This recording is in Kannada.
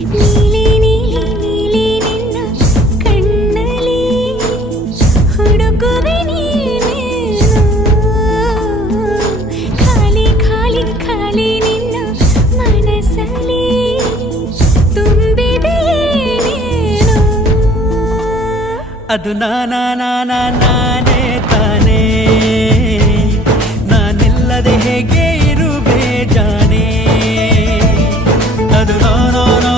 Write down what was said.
ನೀಲಿ ನೀಲಿ ನೀಲಿ ನಿನ್ನ ಕಣ್ಣಲ್ಲಿ ಹುಡುಕುವೆ ನೀನೇನು ಖಾಲಿ ಖಾಲಿ ಖಾಲಿ ನಿನ್ನ ಮನಸ್ಸಲ್ಲಿ ತುಂಬಿದೆ ಏನೇನು ಅದು ನಾನೇ ತಾನೇ ನಾನಿಲ್ಲದೆ ಹೇಗೆ ಇರುವೆ ಜಾಣೆ ಅದು ನೋ